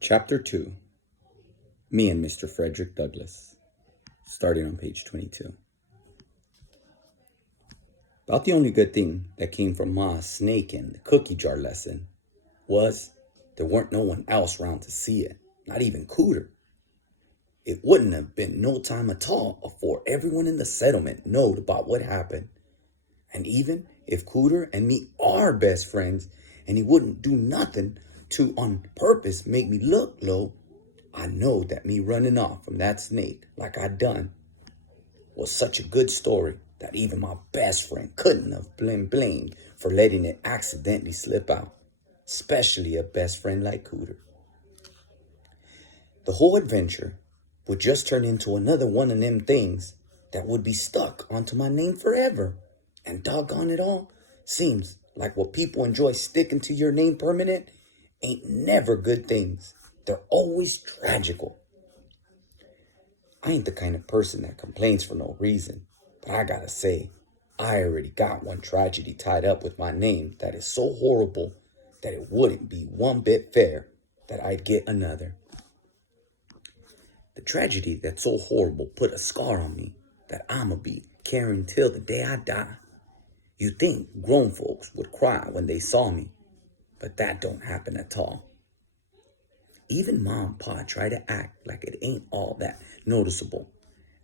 Chapter 2. Me and Mr. Frederick Douglass. Starting on page 22. About the only good thing that came from Ma's snake and the cookie jar lesson was there weren't no one else around to see it, not even Cooter. It wouldn't have been no time at all before everyone in the settlement knowed about what happened. And even if Cooter and me are best friends and he wouldn't do nothing to on purpose make me look low, I know that me running off from that snake like I done was such a good story that even my best friend couldn't have been blamed for letting it accidentally slip out, especially a best friend like Cooter. The whole adventure would just turn into another one of them things that would be stuck onto my name forever. And doggone it all, seems like what people enjoy sticking to your name permanent ain't never good things. They're always tragical. I ain't the kind of person that complains for no reason, but I gotta say, I already got one tragedy tied up with my name that is so horrible that it wouldn't be one bit fair that I'd get another. The tragedy that's so horrible put a scar on me that I'ma be carrying till the day I die. You think grown folks would cry when they saw me, but that don't happen at all. Even Mom and Pa try to act like it ain't all that noticeable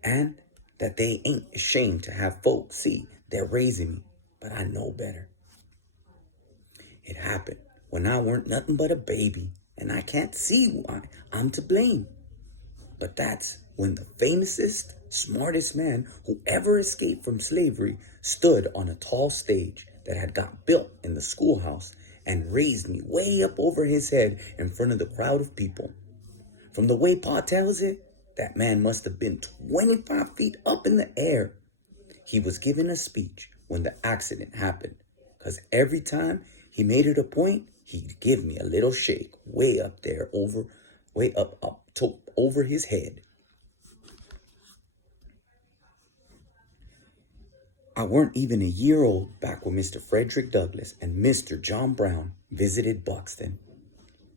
and that they ain't ashamed to have folks see they're raising me, but I know better. It happened when I weren't nothing but a baby, and I can't see why I'm to blame. But that's when the famousest, smartest man who ever escaped from slavery stood on a tall stage that had got built in the schoolhouse and raised me way up over his head in front of the crowd of people. From the way Pa tells it, that man must have been 25 feet up in the air. He was giving a speech when the accident happened, because every time he made it a point, he'd give me a little shake way up there over his head. I weren't even a year old back when Mr. Frederick Douglass and Mr. John Brown visited Buxton.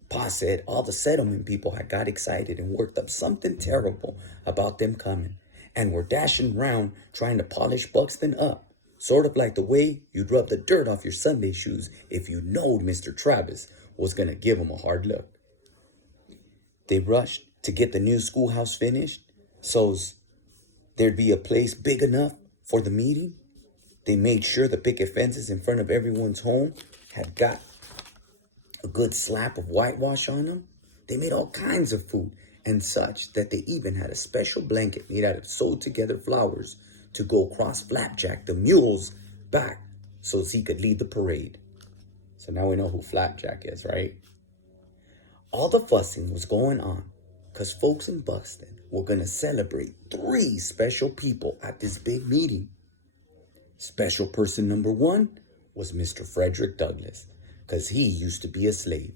Pa said all the settlement people had got excited and worked up something terrible about them coming and were dashing round trying to polish Buxton up, sort of like the way you'd rub the dirt off your Sunday shoes if you knowed Mr. Travis was going to give 'em a hard look. They rushed to get the new schoolhouse finished so's there'd be a place big enough for the meeting. They made sure the picket fences in front of everyone's home had got a good slap of whitewash on them. They made all kinds of food and such that they even had a special blanket made out of sewed together flowers to go across Flapjack, the mule's back, so he could lead the parade. So now we know who Flapjack is, right? All the fussing was going on because folks in Buxton were going to celebrate 3 special people at this big meeting. Special person number 1 was Mr. Frederick Douglass, because he used to be a slave,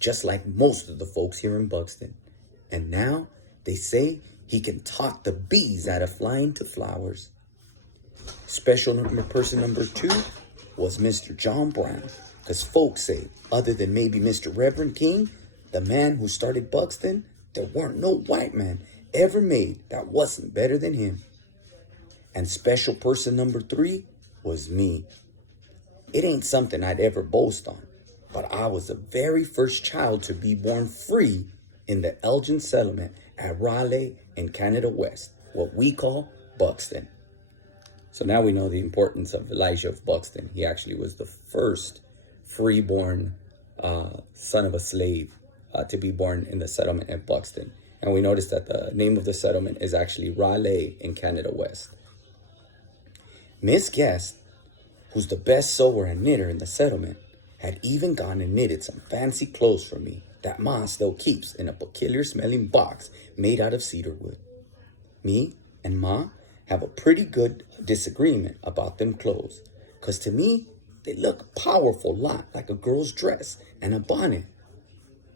just like most of the folks here in Buxton. And now they say he can talk the bees out of flying to flowers. Person number 2 was Mr. John Brown, because folks say, other than maybe Mr. Reverend King, the man who started Buxton, there weren't no white man ever made that wasn't better than him. And special person number 3 was me. It ain't something I'd ever boast on, but I was the very first child to be born free in the Elgin settlement at Raleigh in Canada West, what we call Buxton. So now we know the importance of Elijah of Buxton. He actually was the first freeborn son of a slave to be born in the settlement at Buxton. And we notice that the name of the settlement is actually Raleigh in Canada West. Miss Guest, who's the best sewer and knitter in the settlement, had even gone and knitted some fancy clothes for me that Ma still keeps in a peculiar smelling box made out of cedar wood. Me and Ma have a pretty good disagreement about them clothes, because to me, they look a powerful lot like a girl's dress and a bonnet.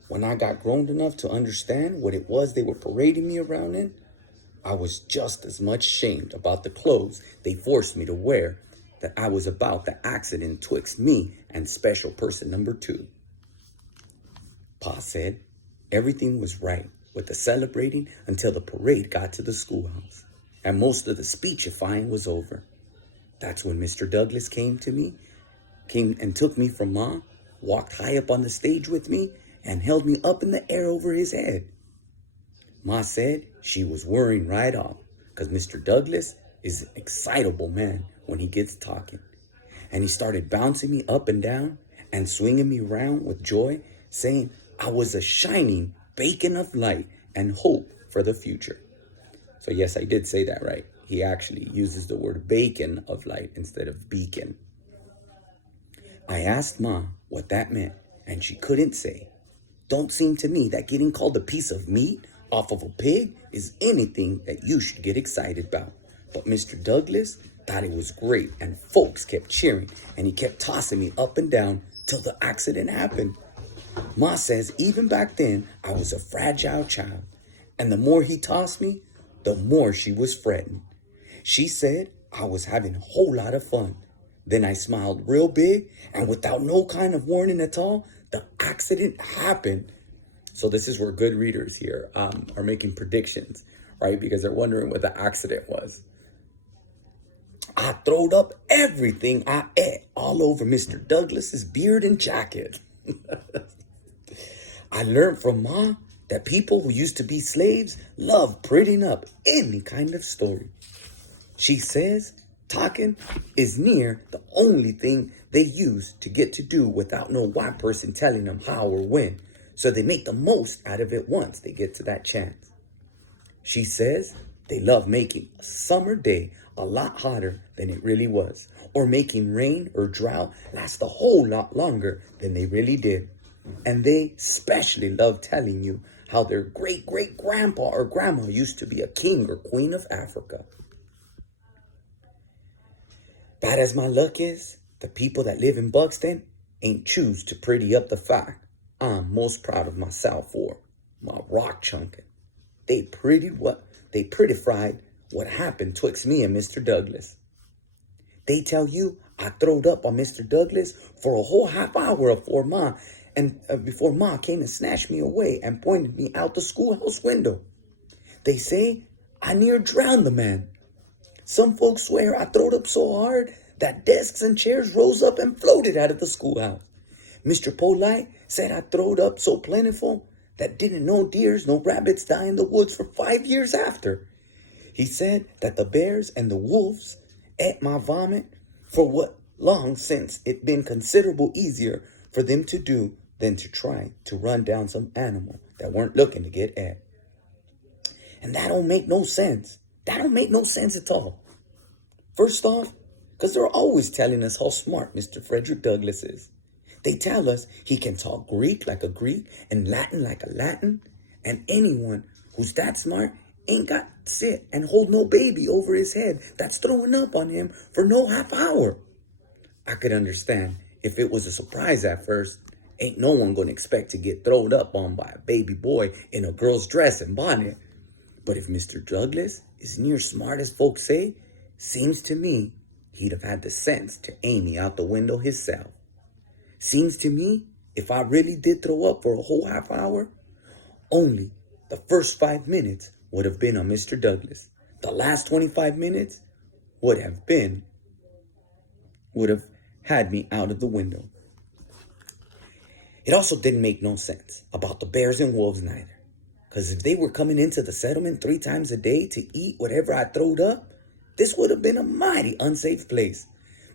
When I got grown enough to understand what it was they were parading me around in, I was just as much shamed about the clothes they forced me to wear that I was about the accident twixt me and special person number 2. Pa said, Everything was right with the celebrating until the parade got to the schoolhouse and most of the speechifying was over. That's when Mr. Douglas came and took me from Ma, walked high up on the stage with me, and held me up in the air over his head. Ma said she was worrying right off because Mr. Douglas is an excitable man when he gets talking. And he started bouncing me up and down and swinging me around with joy, saying I was a shining beacon of light and hope for the future. So yes, I did say that right. He actually uses the word beacon of light instead of beacon. I asked Ma what that meant, and she couldn't say. Don't seem to me that getting called a piece of meat off of a pig is anything that you should get excited about. But Mr. Douglas thought it was great, and folks kept cheering, and he kept tossing me up and down till the accident happened. Ma says even back then I was a fragile child, and the more he tossed me, the more she was fretting. She said I was having a whole lot of fun. Then I smiled real big, and without no kind of warning at all, the accident happened. So this is where good readers here are making predictions, right? Because they're wondering what the accident was. I throwed up everything I ate all over Mr. Douglas's beard and jacket. I learned from Ma that people who used to be slaves love prettying up any kind of story. She says talking is near the only thing they use to get to do without no white person telling them how or when. So they make the most out of it once they get to that chance. She says they love making a summer day a lot hotter than it really was, or making rain or drought last a whole lot longer than they really did. And they especially love telling you how their great-great-grandpa or grandma used to be a king or queen of Africa. Bad as my luck is, the people that live in Buxton ain't choose to pretty up the fact I'm most proud of myself for, my rock chunking. They prettified what happened twixt me and Mr. Douglas. They tell you I throwed up on Mr. Douglas for a whole half hour before Ma came and snatched me away and pointed me out the schoolhouse window. They say I near drowned the man. Some folks swear I throwed up so hard that desks and chairs rose up and floated out of the schoolhouse. Mr. Polite said I throwed up so plentiful that didn't no deers, no rabbits die in the woods for 5 years after. He said that the bears and the wolves ate my vomit for what long since it been considerable easier for them to do than to try to run down some animal that weren't looking to get at. And that don't make no sense. That don't make no sense at all. First off, because they're always telling us how smart Mr. Frederick Douglass is. They tell us he can talk Greek like a Greek and Latin like a Latin. And anyone who's that smart ain't got to sit and hold no baby over his head that's throwing up on him for no half hour. I could understand if it was a surprise at first. Ain't no one gonna expect to get thrown up on by a baby boy in a girl's dress and bonnet. But if Mr. Douglas is near smart as folks say, seems to me he'd have had the sense to aim me out the window himself. Seems to me if I really did throw up for a whole half hour, only the first 5 minutes would have been on Mr. Douglas. The last 25 minutes would have had me out of the window. It also didn't make no sense about the bears and wolves neither. Because if they were coming into the settlement 3 times a day to eat whatever I throwed up, this would have been a mighty unsafe place.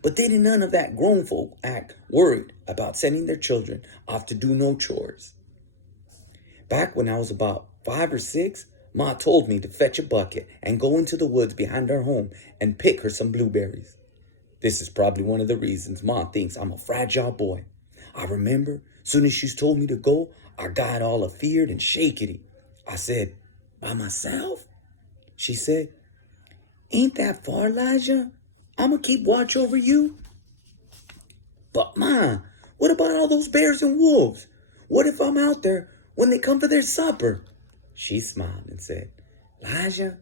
But didn't none of that grown folk act worried about sending their children off to do no chores. Back when I was about 5 or 6, Ma told me to fetch a bucket and go into the woods behind our home and pick her some blueberries. This is probably one of the reasons Ma thinks I'm a fragile boy. I remember, soon as she told me to go, I got all afeared and shakety. I said, by myself? She said, ain't that far, Elijah? I'ma keep watch over you. But Ma, what about all those bears and wolves? What if I'm out there when they come for their supper? She smiled and said, Elijah,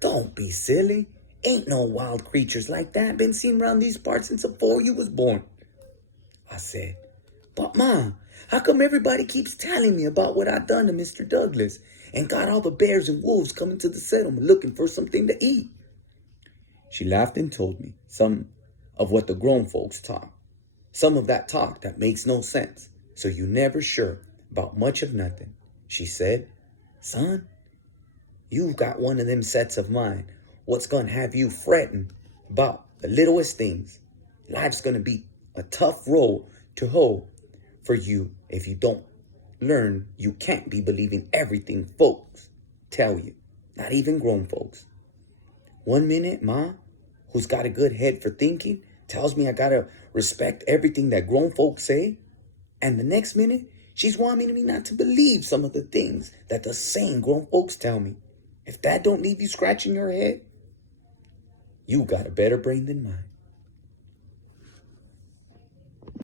don't be silly. Ain't no wild creatures like that been seen around these parts since before you was born. I said, but Ma, How come everybody keeps telling me about what I done to Mr. Douglas and got all the bears and wolves coming to the settlement looking for something to eat? She laughed and told me some of what the grown folks talk. Some of that talk that makes no sense. So you never sure about much of nothing. She said, son, you've got one of them sets of mind. What's gonna have you fretting about the littlest things? Life's gonna be a tough road to hoe for you if you don't learn you can't be believing everything folks tell you. Not even grown folks. One minute, Ma, who's got a good head for thinking, tells me I gotta respect everything that grown folks say. And the next minute, she's wanting me not to believe some of the things that the same grown folks tell me. If that don't leave you scratching your head, you got a better brain than mine.